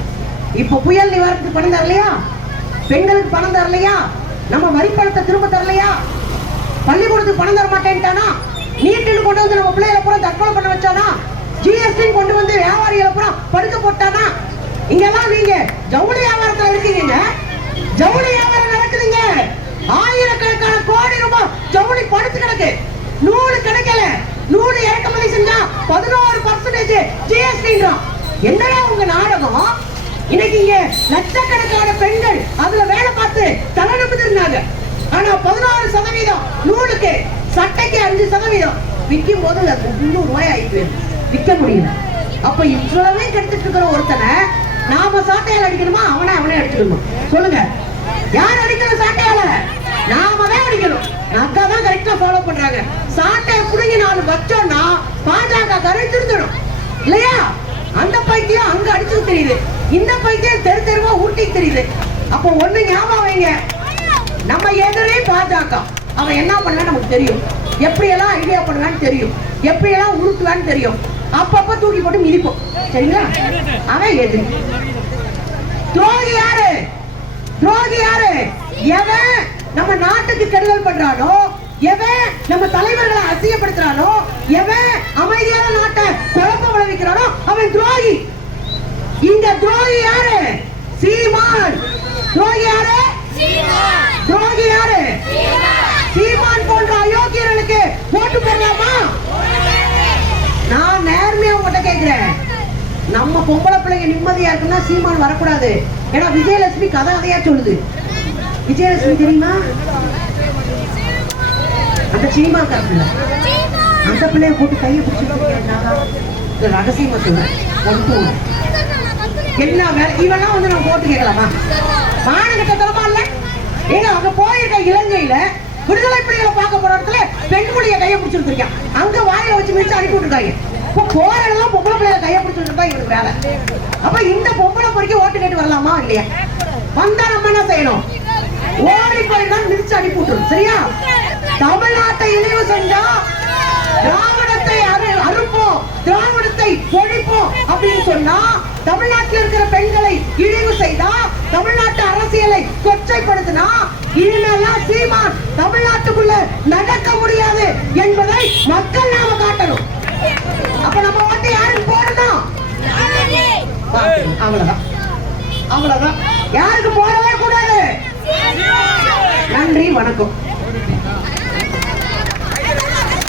இப்ப புயல் நிவாரணத்துக்கு பணம் தரலையா, பெண்களுக்கு பணம் தரலையா, நம்ம வரி பணத்தை திரும்ப தரலையா, பள்ளிக்கூடத்துக்கு பணம் தர மாட்டேன்ட்டானா, நீட்டுன்னு கொண்டு வந்து நம்ம பிள்ளைகளை பூரா தற்கொலை பண்ண வச்சானா, ஜிஎஸ்டி கொண்டு வந்து வியாபாரிகளை பூரா படுக்க போட்டானா. இங்கெல்லாம் நீங்க ஜவுளி வியாபாரத்துல இருக்கீங்க, ஜவுளி வியாபாரம் நடக்குதுங்க. ஆயிரக்கணக்கான கோடி ரூபாய் ஜவுளி படுத்து கிடக்கு, நூறு கிடைக்கல. நூறு இறக்குமதி செஞ்சா 11% ஜிஎஸ்டின்றான். என்னடா உங்க நாடகம்? இன்னைக்கு இங்க லட்சக்கணக்கான பெண்கள் அதுல வேலை பார்த்து தலைநடுப்பு இருந்தாங்க. ஆனா 16% நூலுக்கு, சட்டைக்கு 5% விற்கும் போது ₹300 ஆயிட்டு விற்க முடியல. அப்ப இவ்வளவே கெடுத்துட்டு இருக்கிற ஒருத்தனை நாம சாட்டையால அடிக்கணுமா, அவனே அடிக்கணுமா? சொல்லுங்க, யார் அடிக்கணும் சாட்டையால? நாம தான் அடிக்கணும். அக்கா தான் கரெக்டா ஃபாலோ பண்றாங்க. சாட்டையை புடுங்கி 4 வச்சோம்னா பாஜக கரை திருந்தணும் இல்லையா? அந்த பைத்தியம் அங்க அடிச்சு தெரியுது, இந்த பைத்தியம் தெரு தெருவா ஊட்டி தெரியுது. அப்போ ஒண்ணு ஞாபகம் வைங்க, நம்ம எதிரே பாஜக. அவன் என்ன பண்ணுவான்னு நமக்கு தெரியும், எப்படி எல்லாம் ஐடியா பண்ணுவான்னு தெரியும், எப்படி எல்லாம் உருட்டுவான்னு தெரியும். அப்பப்ப தூக்கி போட்டு மிதிப்போம், சரிங்களா? அவன் எதிரி. துரோகி யாரு? துரோகி யாரு? எவன் நம்ம நாட்டுக்கு கெடுதல் பண்றானோ, எவன் நம்ம தலைவர்களை அசிங்கப்படுத்துறானோ, எவன் அமைதியான நாட்டை குழப்பம் விளைவிக்கிறானோ அவன் துரோகி. இந்த துரோகி யாரு? சீமான். துரோகி யாரு? துரோகி யாரு? சீமான் போன்ற அயோக்கியர்களுக்கு ஓட்டு போடலாமா? நான் நேர்மையா உங்ககிட்ட கேட்கிறேன், நம்ம பொம்பளை பிள்ளைங்க நிம்மதியா இருக்குன்னா சீமான் வரக்கூடாது. ஏன்னா விஜயலட்சுமி கதையா சொல்லுது. விஜயலட்சுமி தெரியுமா? அந்த சீமான் பிள்ளை, அந்த பிள்ளைய போட்டு கையை பிடிச்சிட்டு ரகசியமா சொல்றேன். எல்லா வேலை இவெல்லாம் வந்து நம்ம போட்டு கேட்கலாமா? மானகட்டத்தனமா இல்ல? ஏங்க அங்க போயிருக்க இலங்கையில விடுதலை புலிகளை பார்க்க போற இடத்துல பெண் புலிய கையை பிடிச்சிருக்காங்க, அங்க வாயில வச்சு மிதிச்சு அனுப்பி விட்டுருக்காங்க. போற இடம்லாம் பொம்பளை பிள்ளைகளை கையை பிடிச்சிருக்கா இவனுக்கு வேலை. அப்ப இந்த பொம்பளை பொறிக்க ஓட்டு கேட்டு வரலாமா இல்லையா? வந்தா நம்ம என்ன செய்யணும்? ஓடி போயிருந்தான் மிதிச்சு அனுப்பி விட்டுரும், சரியா? தமிழ்நாட்டை இழிவு செஞ்சா திராவிடத்தை அறுப்போம், திராவிடத்தை ஒழிப்போம் அப்படின்னு சொன்னா, தமிழ்நாட்டில் இருக்கிற பெண்களை இழிவு செய்தா, தமிழ்நாட்டு அரசியலை கொச்சைப்படுத்தினா, இனிமேலாம் சீமான் தமிழ்நாட்டுக்குள்ள நடக்க முடியாது என்பதை மக்கள் நாம காட்டணும். அப்ப நம்ம ஓட்டு யாருக்கு போடணும்? அவ்வளவுதான், அவ்வளவுதான். யாருக்கு போடவே கூடாது. நன்றி, வணக்கம்.